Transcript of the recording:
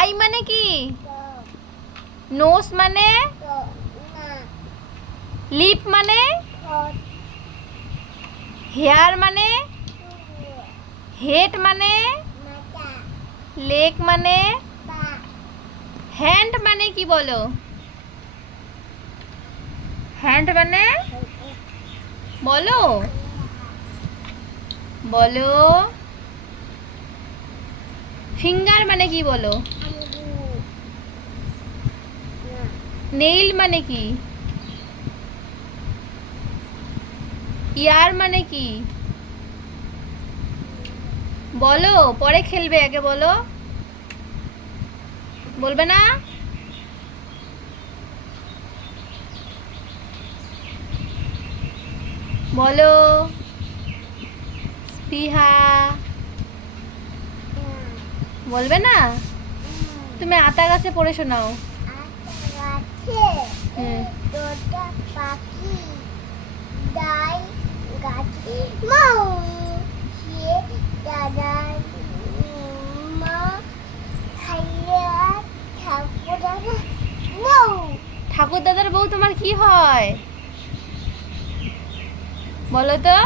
I মানে কি? নোস মানে? লিপ মানে? হেয়ার মানে? হেড মানে? লেগ মানে? হ্যান্ড মানে কি বলো? হ্যান্ড মানে বলো বলো। ফিঙ্গার মানে কি বলো? নেইল মানে কি? ইয়ার মানে কি বলো? পরে খেলবে, আগে বলো। বলবে না? বলো স্পৃহা। বলবে না? তুমি আতা গাছে পড়ে শোনাও। ঠাকুর দাদার বউ তোমার কি হয় বলো তো?